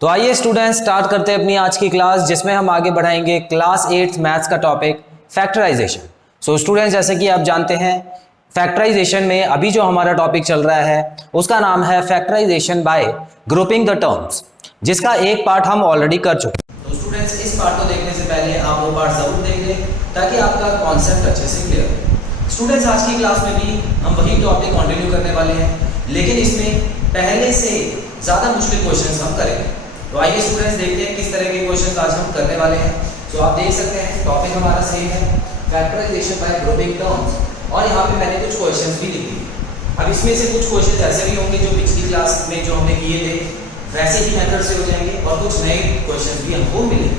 तो आइए students start करते हैं अपनी आज की क्लास, जिसमें हम आगे बढ़ाएंगे क्लास 8th मैथ्स का टॉपिक फैक्टराइजेशन। सो स्टूडेंट्स, जैसे कि आप जानते हैं फैक्टराइजेशन में अभी जो हमारा टॉपिक चल रहा है उसका नाम है factorization by grouping the terms, जिसका एक पार्ट हम ऑलरेडी कर चुके हैं। तो स्टूडेंट्स, इस पार्ट को देखने से पहले आप वो पार्ट जरूर देख लें ताकि आपका कॉन्सेप्ट अच्छे से क्लियर हो। स्टूडेंट्स, आज की क्लास में भी हम वही टॉपिक कंटिन्यू करने वाले हैं, लेकिन इसमें पहले से ज़्यादा मुश्किल क्वेश्चंस हम करेंगे। तो आइए स्टूडेंट्स देखते हैं किस तरह के क्वेश्चंस आज हम करने वाले हैं। तो आप देख सकते हैं टॉपिक हमारा सेम है, फैक्टराइजेशन बाय ग्रुपिंग टर्म्स, और यहाँ पे मैंने कुछ क्वेश्चंस भी लिखे। अब इसमें से कुछ क्वेश्चंस ऐसे भी होंगे जो पिछली क्लास में जो हमने किए थे वैसे ही मेथड से हो जाएंगे, और कुछ नए क्वेश्चंस भी हमको मिलेंगे।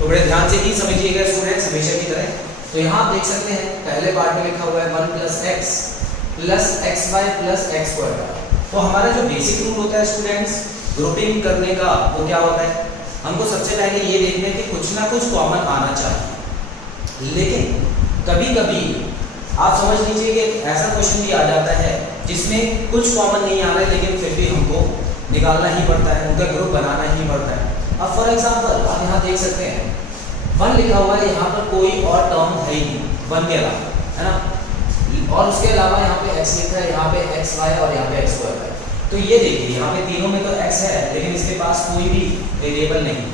तो बड़े ध्यान से ही समझिएगा स्टूडेंट्स, हमेशा की तरह। तो यहाँ आप देख सकते हैं पहले पार्ट में लिखा हुआ है 1 + x + xy + x²। तो हमारा जो बेसिक रूल होता है स्टूडेंट्स ग्रुपिंग करने का, वो क्या होता है, हमको सबसे पहले ये देखना है कि कुछ ना कुछ कॉमन आना चाहिए। लेकिन कभी कभी आप समझ लीजिए कि ऐसा क्वेश्चन भी आ जाता है जिसमें कुछ कॉमन नहीं आ रहा है, लेकिन फिर भी हमको निकालना ही पड़ता है, उनका ग्रुप बनाना ही पड़ता है। अब फॉर एग्जाम्पल आप यहाँ देख सकते हैं 1 लिखा हुआ है, यहाँ पर कोई और टर्म है ही 1 के अलावा, है ना, और उसके अलावा यहाँ पे x लिखा है, यहाँ पे xy और यहाँ पे x² है। तो ये देखिए यहाँ पे तीनों में तो x है, लेकिन इसके पास कोई भी वेरिएबल नहीं।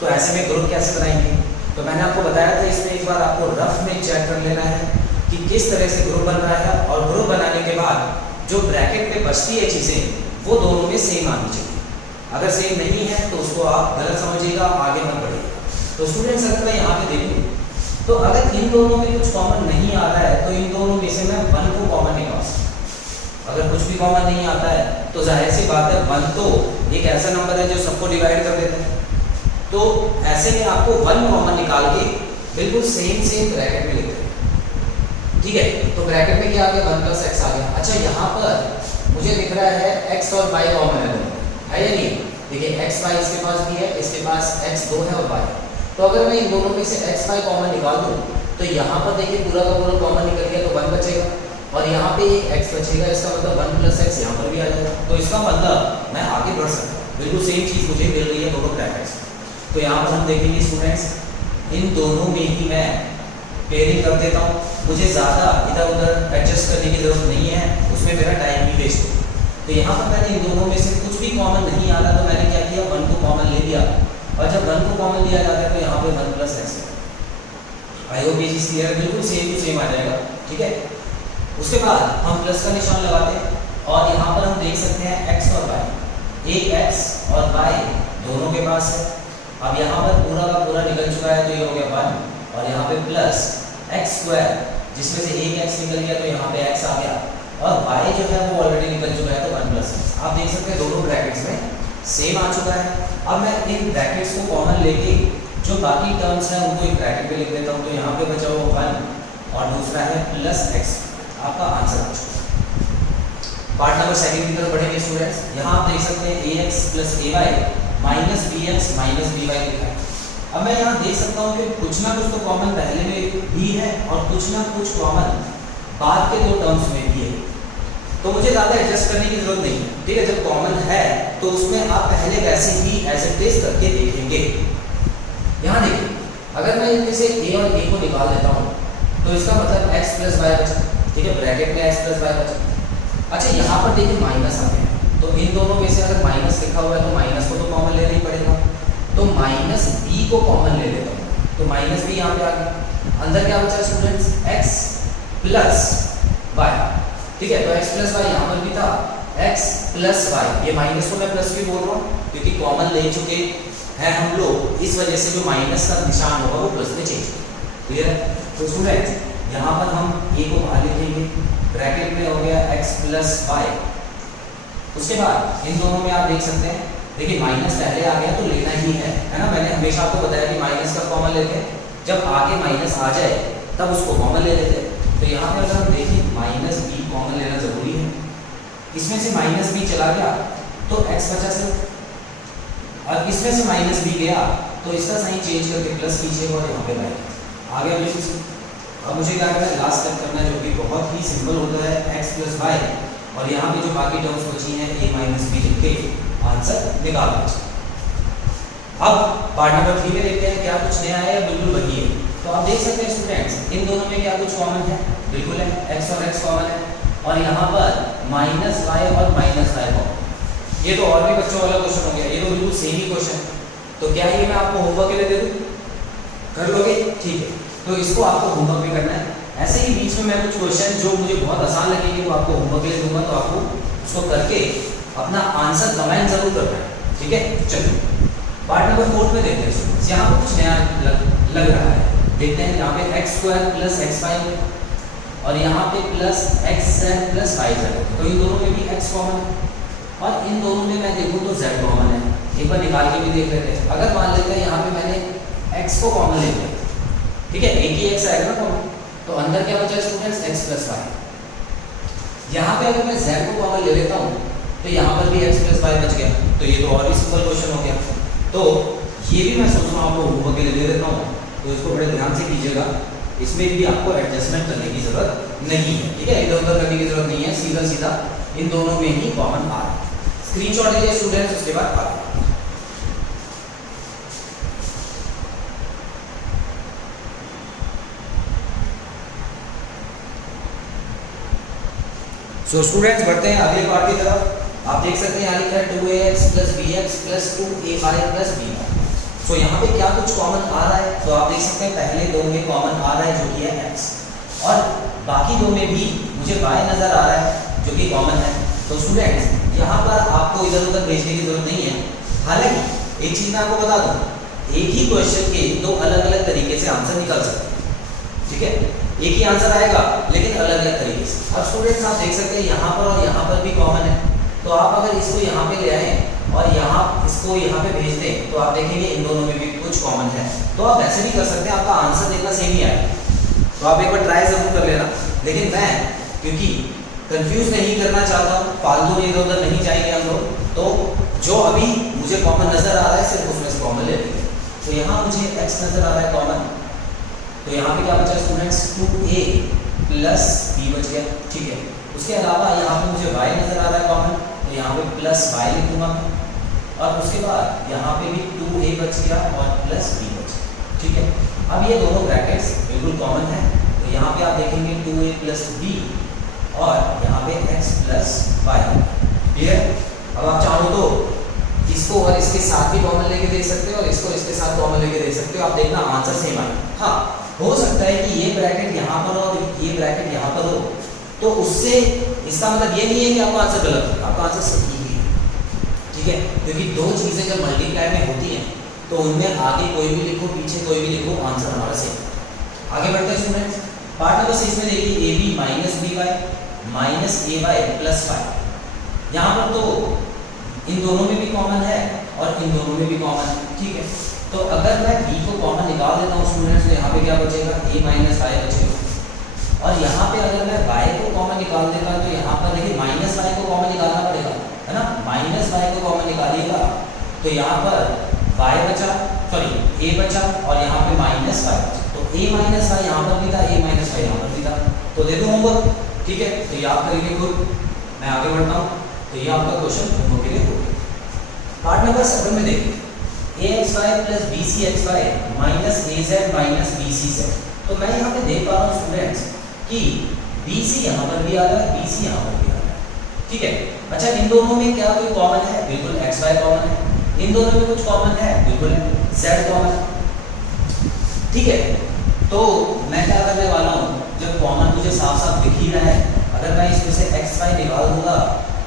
तो ऐसे में ग्रुप कैसे बनाएंगे? तो मैंने आपको बताया था इसमें एक बार आपको रफ में चेक कर लेना है कि किस तरह से ग्रुप बन रहा है, और ग्रुप बनाने के बाद जो ब्रैकेट में बचती है चीज़ें वो दोनों में सेम आनी चाहिए। अगर सेम नहीं है तो उसको आप गलत समझिएगा, आगे मत बढ़िएगा। तो स्टूडेंट्स, अगर मैं यहाँ पे देखूँ तो अगर इन दोनों में कुछ कॉमन नहीं आ रहा है तो इन दोनों में से मैं 1 को कॉमन निकाल सकता हूँ। अगर कुछ भी कॉमन नहीं आता है तो जाहिर सी बात है 1 तो एक ऐसा नंबर है जो सबको डिवाइड कर देता है। तो ऐसे में आपको 1 कॉमन निकाल के बिल्कुल सेम ब्रैकेट में लिख दें, ठीक है। तो ब्रैकेट में क्या आ गया, 1 + x आ गया। अच्छा, यहाँ पर मुझे दिख रहा है x और y कॉमन है या नहीं? देखिए x y इसके पास भी है, इसके पास x 2 है और y। तो अगर मैं इन दोनों में से x y कॉमन निकाल दूं तो यहाँ पर देखिए पूरा का पूरा कॉमन निकल गया, तो 1 बचेगा, और यहाँ पे एक x बचेगा। इसका मतलब 1 + x यहाँ पर भी आ जाएगा। तो इसका मतलब मैं आगे बढ़ सकता हूँ, बिल्कुल सेम चीज़ मुझे मिल रही है दोनों ब्रैकेट्स। तो यहाँ पर हम देखेंगे स्टूडेंट्स, इन दोनों में ही मैं पेयरिंग कर देता हूँ। मुझे ज़्यादा इधर उधर एडजस्ट करने की ज़रूरत नहीं है, उसमें मेरा टाइम ही वेस्ट हो। तो यहाँ पर मैंने इन दोनों में से कुछ भी कॉमन नहीं आ रहा, तो मैंने क्या किया, 1 को कॉमन ले लिया, और जब 1 को कॉमन लिया जाता है तो यहाँ पे 1 + x है। आई होप ये चीज़ क्लियर है, बिल्कुल सेम टू सेम आ जाएगा, ठीक है। उसके बाद हम प्लस का निशान लगाते हैं, और यहाँ पर हम देख सकते हैं x और y, एक x और y दोनों के पास है। अब यहाँ पर पूरा का पूरा निकल चुका है, तो ये हो गया 1, और यहाँ पे प्लस x², जिसमें से एक x निकल गया तो यहाँ पे x आ गया, और y जो है वो ऑलरेडी निकल चुका है, तो 1 + x। आप देख सकते हैं दोनों ब्रैकेट्स में सेम आ चुका है। अब मैं इन ब्रैकेट्स को कॉमन लेके जो बाकी टर्म्स हैं उनको एक ब्रैकेट में लिख देता हूँ। तो यहाँ पे बचा हुआ 1 और दूसरा है +x। आपका आंसर आ चुका। पार्ट नंबर 2 की तरफ बढ़ेंगे स्टूडेंट्स। यहाँ आप देख सकते हैं ax + ay - bx - by लिखा है। अब मैं यहाँ देख सकता हूँ कि कुछ ना कुछ तो कॉमन पहले में भी है और कुछ ना कुछ कॉमन बाद के 2 टर्म्स में भी है। तो मुझे ज़्यादा एडजस्ट करने की जरूरत नहीं है, ठीक है। जब कॉमन है तो उसमें आप पहले वैसे ही एज इट इज करके देखेंगे। यहाँ देखिए, अगर मैं इनमें से a और a को निकाल देता हूँ तो इसका मतलब x + y बचा, ठीक है, ब्रैकेट में x + y बचा। अच्छा, यहाँ पर देखिए माइनस आ गया, तो इन दोनों में से अगर माइनस लिखा हुआ है तो माइनस को तो कॉमन लेना ही पड़ेगा। तो -b को कॉमन ले लेता हूँ, तो -b यहाँ पे आ गया। अंदर क्या बचा स्टूडेंट्स, x + y, ठीक है। तो x + y यहाँ पर भी था, x + y, ये माइनस को मैं प्लस भी बोल रहा हूँ क्योंकि कॉमन ले चुके हैं हम लोग, इस वजह से जो माइनस का निशान होगा वो प्लस में चेंज होगा। क्लियर है? तो स्टूडेंट्स यहाँ पर हम a को बाहर लिखेंगे, ब्रैकेट में हो गया x + y। उसके बाद इन दोनों में आप देख सकते हैं, देखिए माइनस पहले आ गया तो लेना ही है ना। मैंने हमेशा आपको बताया कि माइनस का कॉमन लेते हैं, जब आगे माइनस आ जाए तब उसको कॉमन ले लेते हैं। तो यहाँ पे अगर हम देखें -b कॉमन लेना जरूरी है, इसमें से -b चला गया तो x बचा सिर्फ, और इसमें से -b गया तो इसका साइन चेंज करके प्लस कीजिए और यहाँ पे आ गया बिल्कुल। अब मुझे क्या करना है, लास्ट स्टेप करना है, जो कि बहुत ही सिंपल होता है, x + y, और यहाँ पे जो बाकी टर्म्स बची हैं a - b लिख के आंसर निकाल दीजिए। अब पार्ट नंबर 3 में देखते हैं क्या कुछ नया है या बिल्कुल वही है। तो आप देख सकते हैं स्टूडेंट्स, इन दोनों में क्या कुछ कॉमन है, बिल्कुल है, x और x कॉमन है, और यहाँ पर माइनस वाई और माइनस वाई कॉमन। ये तो और भी बच्चों वाला क्वेश्चन हो गया, ये तो बिल्कुल सेम ही क्वेश्चन। तो क्या ये मैं आपको होमवर्क के लिए दे दूँ, कर लोगे? ठीक है, तो इसको आपको होमवर्क भी करना है। ऐसे ही बीच में मैं कुछ क्वेश्चन जो मुझे बहुत आसान लगेंगे वो आपको होमवर्क के लिए दूंगा, तो आपको उसको करके अपना आंसर कमेंट जरूर करना है, ठीक है। चलिए पार्ट नंबर 4 में देखते हैं। यहाँ पर कुछ नया लग रहा है, देखते हैं। यहाँ पे x square plus x y और यहाँ पे plus x z plus y z, तो इन दोनों में भी एक्स कॉमन है और इन दोनों में मैं देखूँ तो जेड कॉमन है। एक बार निकाल के भी देख लेते हैं। अगर मान लेते हैं यहाँ पे मैंने एक्स को कॉमन ले लिया, ठीक है, एक ही एक्स आएगा ना कॉमन, तो अंदर क्या बचा स्टूडेंट्स, एक्स प्लस वाई। यहाँ पे अगर मैं जेड को कॉमन ले लेता हूँ तो यहाँ पर भी एक्स प्लस वाई बच गया, तो ये तो और भी सिंपल क्वेश्चन हो गया। तो ये भी मैं सोच रहा हूँ आपको होमवर्क के लिए दे देता हूँ, तो इसको बड़े ध्यान से कीजिएगा। इसमें भी आपको एडजस्टमेंट करने की जरूरत नहीं है, ठीक है, इधर उधर करने की जरूरत नहीं है, सीधा सीधा इन दोनों में ही कॉमन आ रहा है। स्क्रीनशॉट लीजिए स्टूडेंट्स, उसके बाद आगे। सो स्टूडेंट्स बढ़ते हैं अगले पार्ट की तरफ। आप देख सकते हैं यहाँ लिखा है 2ax plus bx plus 2ay plus b। सो यहाँ पे क्या कुछ कॉमन आ रहा है, तो आप देख सकते हैं पहले दो में कॉमन आ रहा है जो कि है x, और बाकी दो में भी मुझे y नजर आ रहा है जो कि कॉमन है। तो स्टूडेंट्स यहाँ पर आपको इधर उधर भेजने की जरूरत नहीं है। हालांकि एक चीज मैं आपको बता दूं, एक ही क्वेश्चन के दो अलग अलग तरीके से आंसर निकल सकते हैं, ठीक है, एक ही आंसर आएगा लेकिन अलग अलग तरीके से। अब स्टूडेंट्स आप देख सकते हैं यहाँ पर और यहाँ पर भी कॉमन है, तो आप अगर इसको यहाँ पे ले आए और यहाँ इसको यहाँ पे भेज दें तो आप देखेंगे इन दोनों में भी कुछ कॉमन है। तो आप ऐसे भी कर सकते हैं, आपका आंसर देखना सेम ही आएगा। तो आप एक बार ट्राई जरूर कर लेना, लेकिन मैं क्योंकि कंफ्यूज नहीं करना चाहता हूँ, फालतू में इधर उधर नहीं जाएंगे हम लोग, तो जो अभी मुझे कॉमन नजर आ रहा है सिर्फ उसमें से कॉमन ले लेंगे। तो यहाँ मुझे x नजर आ रहा है कॉमन, तो यहाँ पे क्या बचा स्टूडेंट्स, 2a प्लस b बच गया, ठीक है। उसके अलावा यहाँ पे मुझे y नजर आ रहा है कॉमन, तो यहाँ पे प्लस y लिखूंगा, और उसके बाद यहाँ पे भी 2a बच गया और प्लस b बच गया, ठीक है। अब ये दोनों ब्रैकेट्स बिल्कुल कॉमन है, तो यहाँ पे आप देखेंगे 2a प्लस b और यहाँ पे x प्लस y, क्लियर। अब आप चाहो तो इसको और इसके साथ भी कॉमन लेके देख सकते हो और इसको इसके साथ कॉमन लेके देख सकते हो, आप देखना आंसर सेम आए। हाँ, हो सकता है कि ये ब्रैकेट यहाँ पर और ये ब्रैकेट यहाँ पर हो, तो उससे इसका मतलब ये नहीं है कि आपका आंसर गलत है, आपका आंसर सही है, ठीक है। क्योंकि दो चीजें जब मल्टीप्लाई में होती हैं तो उनमें आगे कोई भी लिखो पीछे कोई भी लिखो आंसर हमारा सेम। आगे बढ़ते हैं स्टूडेंट्स, पार्ट नंबर 6 में देखिए ab minus B Y minus A Y plus Y. यहाँ पर तो इन दोनों में भी कॉमन है और इन दोनों में भी कॉमन है, ठीक है। तो अगर मैं b को कॉमन निकाल देता हूँ स्टूडेंट्स, तो यहाँ पे क्या बचेगा, a माइनस वाई बचेगा, और यहाँ पे अगर मैं y को कॉमन निकाल देता हूँ तो यहाँ पर देखिए माइनस वाई को कॉमन निकालना पड़ेगा, है ना, माइनस वाई को कॉमन निकालिएगा तो यहाँ पर y बचा, सॉरी a बचा और यहाँ पे माइनस वाई बचा, तो a माइनस वाई यहाँ पर भी था, a माइनस वाई यहाँ पर भी था। तो दे दूँ होमवर्क, ठीक है, तो याद करेंगे खुद। मैं आगे बढ़ता हूँ, तो ये आपका क्वेश्चन होमवर्क के लिए हो गया। पार्ट नंबर 7 में देखिए axy plus bcxy minus az minus bcz। तो मैं यहाँ पे देख पा रहा हूँ स्टूडेंट्स कि bc यहाँ पर भी आ रहा है, bc यहाँ पर भी आ रहा है, ठीक है। अच्छा, इन दोनों में क्या कोई कॉमन है, बिल्कुल xy कॉमन है। इन दोनों में कुछ कॉमन है, बिल्कुल z कॉमन है, ठीक है। तो मैं क्या करने वाला हूँ, जब कॉमन मुझे साफ साफ दिख ही रहा है, अगर मैं इसमें से xy निकाल दूंगा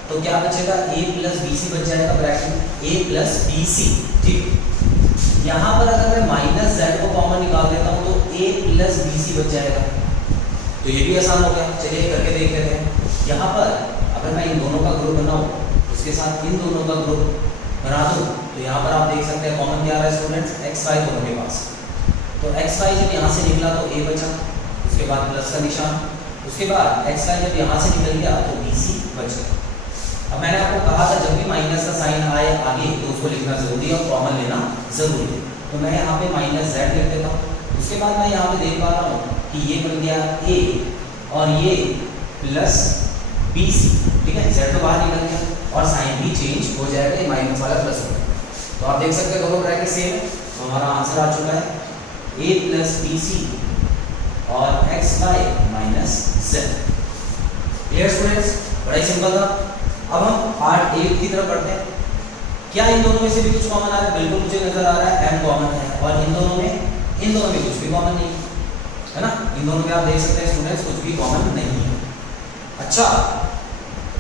तो क्या बचेगा, a प्लस बी सी बच जाएगा bracket, a plus b c, ठीक। यहाँ पर अगर मैं माइनस z को कॉमन निकाल देता हूँ तो a प्लस बी सी बच जाएगा, तो ये भी आसान हो गया। चलिए करके देख लेते हैं। यहाँ पर अगर मैं इन दोनों का ग्रुप बनाऊँ उसके साथ इन दोनों का ग्रुप बना दूँ तो यहाँ पर आप देख सकते हैं कॉमन क्या आ रहा है स्टूडेंट्स, xy दोनों के पास। तो xy जब यहाँ से निकला तो a बचा, उसके बाद प्लस का निशान, उसके बाद xy जब यहाँ से निकल गया तो bc बच गया। अब मैंने आपको कहा था जब भी माइनस का साइन आए आगे तो उसको लिखना जरूरी है और कॉमन लेना जरूरी है। तो मैं यहाँ पे माइनस z लिख देता हूँ। उसके बाद मैं यहाँ पे देख पा रहा हूँ कि ये बन गया a और ये प्लस bc, ठीक है। z तो बाहर निकल गया और साइन भी चेंज हो जाएगा, ये माइनस वाला प्लस हो जाएगा। तो आप देख सकते हैं दोनों ब्रैकेट सेम है, तो हमारा आंसर आ चुका है a प्लस बी सी और x y minus z. Clear students, बड़ा ही सिंपल था। अब हम पार्ट 8 की तरफ बढ़ते हैं। क्या इन दोनों में से भी कुछ कॉमन आ रहा है? बिल्कुल मुझे नजर आ रहा है m कॉमन है, और इन दोनों में कुछ भी कॉमन नहीं है ना। इन दोनों में आप देख सकते हैं स्टूडेंट्स कुछ भी कॉमन नहीं है। अच्छा,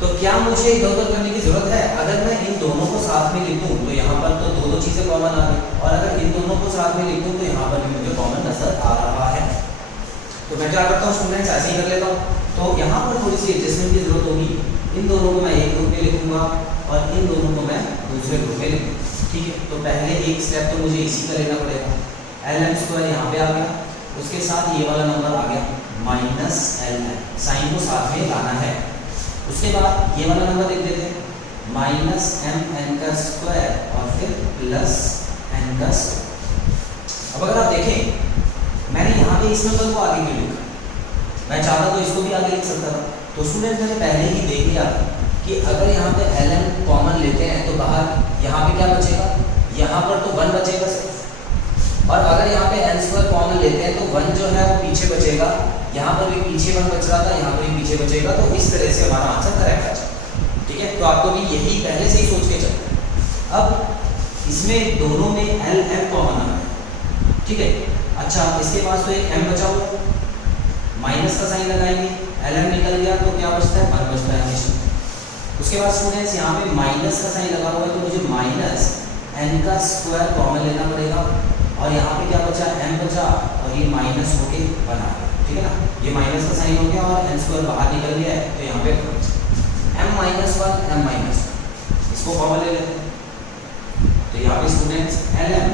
तो क्या मुझे इधर उधर करने की जरूरत है? अगर मैं इन दोनों को साथ में लिखूं तो यहाँ पर तो दो चीजें कॉमन आ गई, और अगर इन दोनों को साथ में लिखूं तो यहाँ पर भी मुझे कॉमन नजर आ रहा है। तो मैं क्या करता हूँ स्टूडेंट्स, ऐसे ही कर लेता हूँ। तो यहाँ पर थोड़ी सी एडजस्टमेंट की जरूरत होगी। इन दोनों को मैं एक ग्रुप में लिखूंगा और इन दोनों को मैं दूसरे ग्रुप में लिखूंगा। ठीक है, तो पहले एक स्टेप तो मुझे इसी का लेना पड़ेगा। lm स्क्वायर यहाँ पे आ गया, उसके साथ ये वाला नंबर आ गया माइनस ln, साइन को साथ में लाना है। उसके बाद ये वाला नंबर लिख देते हैं माइनस mn का स्क्वायर और फिर प्लस n का स्क्वायर। अब अगर आप देखें मैंने यहाँ पे इस नंबर को आगे क्यों लिखा? मैं चाहता तो इसको भी आगे लिख सकता था। तो स्टूडेंट मैंने पहले ही देख लिया कि अगर यहाँ पे ln कॉमन लेते हैं तो बाहर यहाँ पे क्या बचेगा? यहाँ पर तो 1 बचेगा सिर्फ, और अगर यहाँ पे n स्क्वायर कॉमन लेते हैं तो 1 जो है वो पीछे बचेगा। यहाँ पर भी पीछे 1 बच रहा था, यहाँ पर भी पीछे बचेगा। तो इस तरह से हमारा आंसर करेक्ट आ जाएगा। ठीक है, तो आपको भी यही पहले से ही सोच के चलना। अब इसमें दोनों में lm कॉमन आ रहा है। ठीक है, अच्छा इसके पास तो एक m बचा हुआ, माइनस का साइन लगाएंगे, lm निकल गया तो क्या बचता है? 1 बचता है हमेशा। उसके बाद स्टूडेंट्स यहाँ पे माइनस का साइन लगा हुआ है, तो मुझे माइनस n का स्क्वायर कॉमन लेना पड़ेगा, और यहाँ पे क्या बचा? m बचा, और ये माइनस होके बना। ठीक है ना, ये माइनस का साइन हो गया और n स्क्वायर बाहर निकल गया है, तो यहाँ पे m माइनस 1 m माइनस 1 इसको कॉमन ले लेते हैं। तो यहाँ पे स्टूडेंट्स lm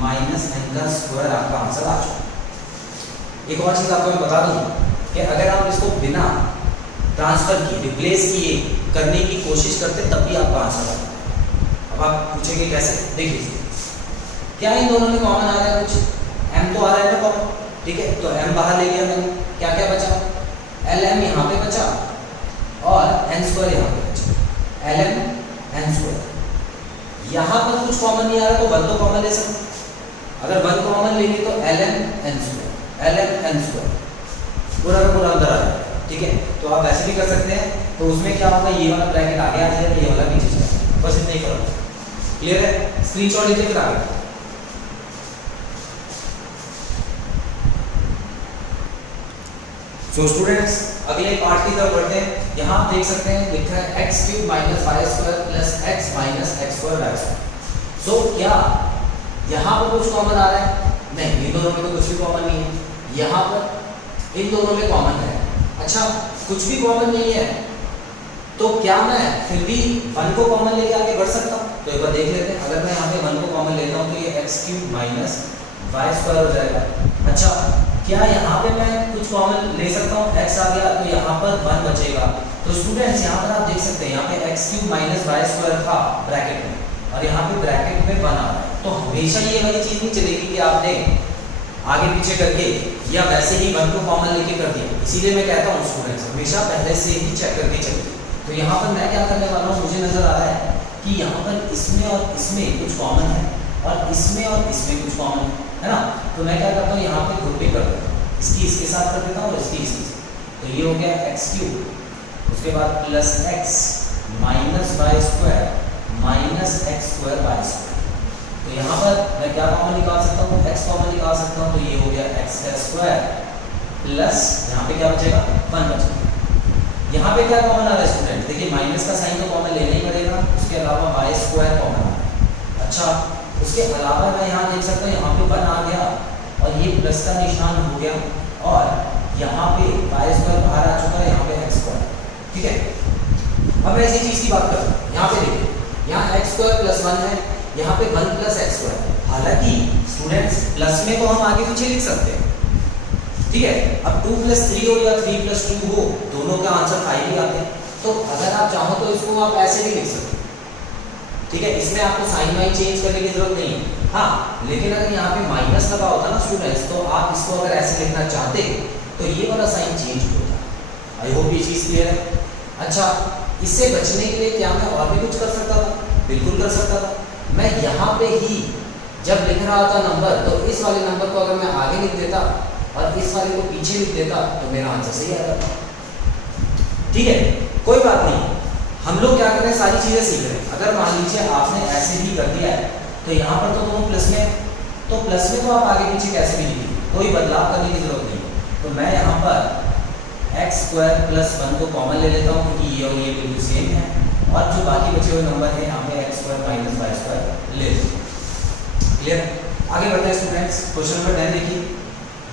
माइनस n का स्क्वायर आपका आंसर आ चुका। एक और चीज आपको मैं बता दूं कि अगर आप इसको बिना ट्रांसफर किए, रिप्लेस किए करने की कोशिश करते तब भी आपका आंसर आता है। अब आप पूछेंगे कैसे? देखिए, क्या इन दोनों में कॉमन आ रहा है? कुछ m तो आ रहा है ना कॉमन। ठीक है, तो m बाहर ले लिया मैंने, क्या क्या बचा? lm यहाँ पे बचा और n स्क्वायर यहाँ पे बचा, lm n स्क्वायर। यहाँ पर कुछ कॉमन नहीं आ रहा तो 1 तो कॉमन ले सकते। अगर 1 कॉमन लेंगे तो lm n square, lm n square पूरा का पूरा अंदर आ जाएगा। ठीक है, तो आप ऐसे भी कर सकते हैं। तो उसमें क्या होगा? ये वाला ब्रैकेट आगे आ जाएगा, ये वाला पीछे जाएगा, बस इतना ही फर्क। क्लियर है? स्क्रीनशॉट लीजिए फिर आगे। सो स्टूडेंट्स, अगले पार्ट की तरफ बढ़ते हैं। यहाँ आप देख सकते हैं लिखा है x cube minus Y square plus x minus x square Y square. So क्या यहाँ पर कुछ कॉमन आ रहा है? नहीं, इन दोनों में तो कुछ भी कॉमन नहीं है। यहाँ पर इन दोनों में कॉमन है। अच्छा, कुछ भी कॉमन नहीं है तो क्या मैं फिर भी 1 को कॉमन लेके आगे बढ़ सकता हूँ? तो एक बार देख लेते हैं। अगर मैं यहाँ पे 1 को कॉमन लेता हूँ तो ये x cube minus Y square हो जाएगा। अच्छा, क्या यहाँ पे मैं कुछ कॉमन ले सकता हूँ? x आ गया तो यहाँ पर 1 बचेगा। तो स्टूडेंट्स यहाँ पर आप देख सकते हैं यहाँ पे x cube minus Y square था ब्रैकेट में, और यहाँ पे ब्रैकेट में 1 आ रहा है। तो हमेशा ये वाली चीज नहीं चलेगी कि आपने आगे पीछे करके या वैसे ही 1 को कॉमन लेके कर दिया। इसीलिए मैं कहता हूँ स्टूडेंट्स हमेशा पहले से ही चेक करके चलिए। तो यहाँ पर मैं क्या करने वाला हूँ, मुझे नजर आ रहा है कि यहाँ पर इसमें और इसमें कुछ कॉमन है और इसमें और इसमें कुछ कॉमन है ना। तो मैं क्या करता हूँ यहाँ पे ग्रुपिंग कर देता हूँ, इसकी इसके साथ कर देता हूँ और इसकी इसके साथ। तो ये हो गया एक्स क्यूब, उसके बाद plus x minus Y square minus x square Y square. तो यहाँ पर मैं क्या कॉमन निकाल सकता हूँ? x कॉमन निकाल सकता हूँ। तो ये हो गया एक्स का स्क्वायर प्लस यहाँ पे क्या बचेगा? 1 बचेगा। यहाँ पे क्या कॉमन आ रहा है स्टूडेंट? देखिए माइनस का साइन तो कॉमन लेना ही पड़ेगा, उसके अलावा वाई स्क्वायर कॉमन आ रहा है। अच्छा, उसके अलावा मैं यहाँ देख सकता हूँ यहाँ पे 1 आ गया और ये प्लस का निशान हो गया, और यहाँ पे वाई स्क्वायर बाहर आ चुका है, यहाँ पे एक्स स्क्वायर। ठीक है, अब मैं इसी चीज की बात करता हूँ। यहाँ पे देखिए यहाँ एक्स स्क्वायर प्लस 1 है, यहाँ पे 1 प्लस एक्स स्क्वायर। हालांकि स्टूडेंट्स प्लस में तो हम आगे पीछे लिख सकते हैं। ठीक है, अब 2 प्लस 3 हो या 3 प्लस 2 हो, दोनों का आंसर 5 ही आते हैं। तो अगर आप चाहो तो इसको आप ऐसे भी लिख सकते हैं। ठीक है, इसमें आपको साइन वाइन चेंज करने की जरूरत नहीं है। हाँ, लेकिन अगर यहाँ पे माइनस लगा होता ना स्टूडेंट्स, तो आप इसको अगर ऐसे लिखना चाहते तो ये वाला साइन चेंज होता। आई होप ये चीज क्लियर है। अच्छा, इससे बचने के लिए क्या मैं और भी कुछ कर सकता था? बिल्कुल कर सकता था। मैं यहाँ पे ही जब लिख रहा था नंबर, तो इस वाले नंबर को अगर मैं आगे लिख देता और इस वाले को पीछे लिख देता तो मेरा आंसर सही आ जाता। ठीक है, कोई बात नहीं, हम लोग क्या कर रहे हैं, सारी चीज़ें सीख रहे हैं। अगर मान लीजिए आपने ऐसे ही कर दिया है तो यहाँ पर तो दोनों प्लस में, तो प्लस में तो आप आगे पीछे कैसे भी लिखिए, कोई बदलाव करने की जरूरत नहीं। तो मैं यहाँ पर एक्स स्क्वायर प्लस 1 को कॉमन ले लेता हूँ क्योंकि ये और ये बिल्कुल सेम है, और जो बाकी बचे हुए नंबर है यहाँ पे x square minus Y square ले लेते हैं। क्लियर, आगे बढ़ते हैं स्टूडेंट्स। क्वेश्चन नंबर 10 देखिए,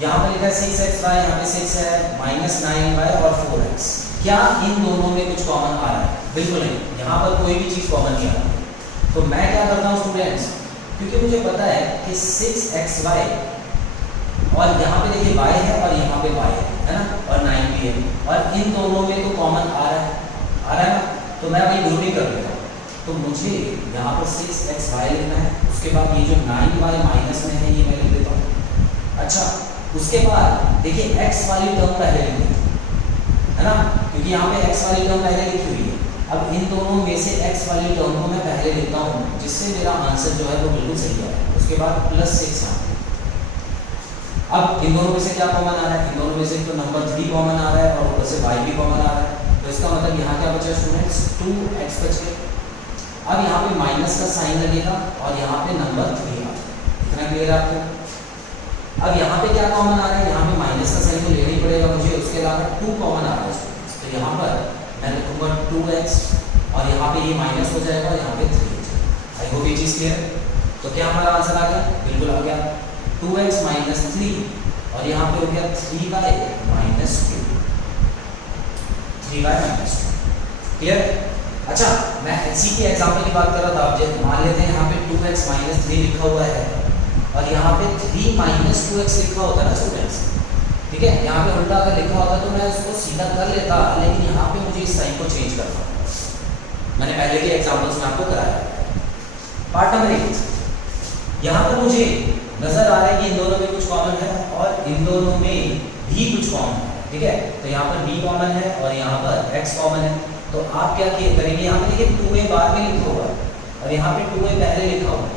यहाँ पर लिखा है 6xy, यहाँ पे 6 है, माइनस 9y और 4x। क्या इन दोनों में कुछ कॉमन आ रहा है? बिल्कुल नहीं, यहाँ पर कोई भी चीज़ कॉमन नहीं आ रही। तो मैं क्या करता हूँ स्टूडेंट्स, क्योंकि मुझे पता है कि 6xy और यहाँ पे देखिए y है और यहाँ पे y है ना, और 9 भी है, और इन दोनों में तो कॉमन आ रहा है ना, तो मैं वही ग्रुपिंग कर देता हूँ। तो मुझे यहाँ पर 6xy लिखना है, उसके बाद ये जो 9y माइनस में है ये मैं लिख देता हूँ। अच्छा, उसके बाद देखिए x वाली टर्म पहले लिखनी है ना, क्योंकि यहाँ पे x वाली टर्म पहले लिखी हुई है। अब इन दोनों में से x वाली टर्म को मैं पहले लिखता हूँ, जिससे मेरा आंसर जो है वो बिल्कुल सही है। उसके बाद प्लस 6 यहाँ। अब इन दोनों में से क्या कॉमन आ रहा है? इन दोनों में से तो नंबर 3 कॉमन आ रहा है और ऊपर से y भी कॉमन आ रहा है। तो इसका मतलब यहाँ क्या बचा स्टूडेंट्स? 2x बच गए। अब यहाँ पे माइनस का साइन लगेगा और यहाँ पे नंबर 3 आ जाएगा। इतना क्लियर है आपको? अब यहाँ पे क्या कॉमन आ रहा है? यहाँ पे माइनस का साइन तो लेना ही पड़ेगा मुझे, उसके अलावा 2 कॉमन आ रहा है। तो यहाँ पर मैं लिखूंगा 2x और यहाँ पे ये माइनस हो जाएगा और यहाँ पे 3 हो जाएगा। आई होप ये चीज़ क्लियर है। तो क्या हमारा आंसर आ गया? बिल्कुल आ गया, 2x माइनस 3 और यहाँ पे हो गया 3y minus 2। 3y minus 2। Clear? अच्छा, मैं इसी की एग्जाम्पल की बात कर रहा था। अब मान लेते हैं यहाँ पे 2x माइनस 3 लिखा हुआ है और यहाँ पे 3 माइनस 2x लिखा होता है ना स्टूडेंट्स। ठीक है, यहाँ पे उल्टा अगर लिखा होता तो मैं उसको सीधा कर लेता, लेकिन यहाँ पे मुझे इस साइन को चेंज करना होगा। मैंने पहले के एग्जाम्पल्स में आपको कराया। पार्ट नंबर 8, यहाँ पर मुझे नजर आ रहा है कि इन दोनों में कुछ कॉमन है और इन दोनों में भी कुछ कॉमन है। ठीक है, तो यहाँ पर b कॉमन है और यहाँ पर x कॉमन है। तो आप क्या करेंगे, यहाँ पे देखिए 2a बाद में लिखा हुआ है और यहाँ पे 2a पहले लिखा हुआ है।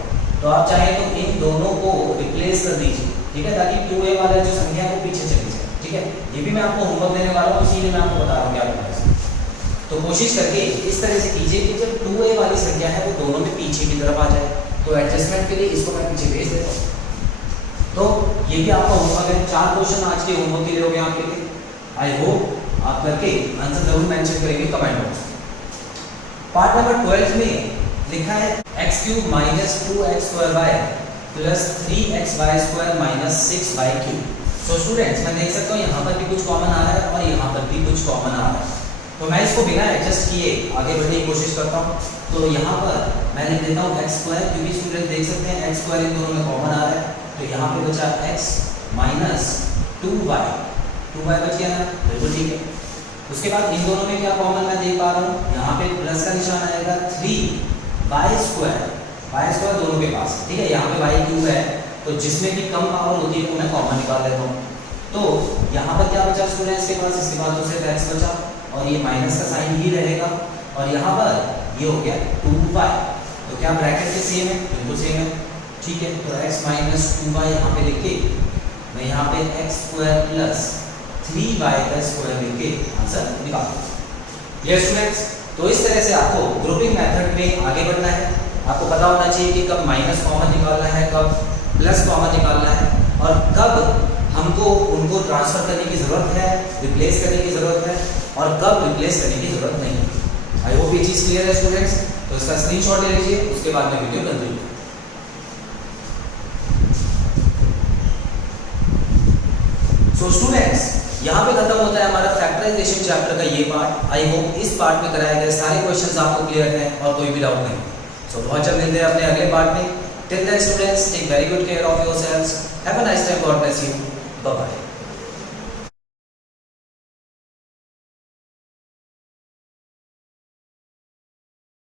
तो आप चाहें तो इन दोनों को रिप्लेस कर दीजिए। ठीक है, ताकि 2a वाला जो संख्या है वो पीछे चली जाए। ठीक है, ये भी मैं आपको होमवर्क देने वाला हूँ, इसीलिए मैं आपको बता रहा हूँ क्या करना है। तो कोशिश करके इस तरह से कीजिए कि जब 2a वाली संख्या है वो दोनों में पीछे की तरफ आ जाए। तो एडजस्टमेंट के लिए इसको मैं पीछे भेज देता हूँ। तो ये भी आपका होमवर्क है। 4 क्वेश्चन आज के होमवर्क के लिए हो गए आपके लिए। आई होप आप करके आंसर जरूर मेंशन करेंगे कमेंट बॉक्स में। पार्ट नंबर 12 में लिखा है x cube minus 2x square y plus 3xy square minus 6y cube. तो स्टूडेंट्स मैं देख सकता हूँ यहाँ पर भी कुछ कॉमन आ रहा है और यहाँ पर भी कुछ कॉमन आ रहा है। तो मैं इसको बिना एडजस्ट किए आगे बढ़ने की कोशिश करता हूँ। तो यहाँ पर मैं लिख देता हूँ एक्स स्क्वायर, क्योंकि स्टूडेंट देख सकते हैं एक्स स्क्वायर इन दोनों में कॉमन आ रहा है। तो यहाँ पे बचा x माइनस 2y, 2y बच गया ना, बिल्कुल ठीक है। उसके बाद इन दोनों में क्या कॉमन मैं देख पा रहा हूँ, यहाँ पे प्लस का निशान आएगा, 3y स्क्वायर दोनों के पास। ठीक है, यहाँ पे y क्यूब है, तो जिसमें भी कम पावर होती है वो मैं कॉमन निकाल लेता हूँ। तो यहाँ पर क्या बचा स्टूडेंट्स के पास, इसके बाद तो सिर्फ x बचा और ये माइनस का साइन ही रहेगा और यहाँ पर ये हो गया 2y। तो क्या ब्रैकेट के सेम है? बिल्कुल सेम है। ठीक है, तो x माइनस 2y यहाँ पे लिख के मैं यहाँ पे x स्क्वायर प्लस 3y का स्क्वायर लिख के आंसर निकालूंगा। ये स्टूडेंट्स, तो इस तरह से आपको ग्रुपिंग मेथड में आगे बढ़ना है। आपको पता होना चाहिए कि कब माइनस कॉमन निकालना है, कब प्लस कॉमन निकालना है और कब हमको उनको ट्रांसफर करने की ज़रूरत है, रिप्लेस करने की ज़रूरत है और कब रिप्लेस करने की ज़रूरत नहीं है। आई होप ये चीज़ क्लियर है स्टूडेंट्स। तो इसका स्क्रीनशॉट ले लीजिए, उसके बाद में वीडियो कंटिन्यू। सो स्टूडेंट्स, यहाँ पे खत्म होता है हमारा फैक्टराइजेशन चैप्टर का ये पार्ट। आई होप इस पार्ट में कराए गए सारे क्वेश्चंस आपको क्लियर हैं और कोई भी डाउट नहीं। सो बहुत जल्द मिलते हैं अपने अगले पार्ट में। Till then students, take very good care of yourselves. Have a nice time. God bless you. Bye bye.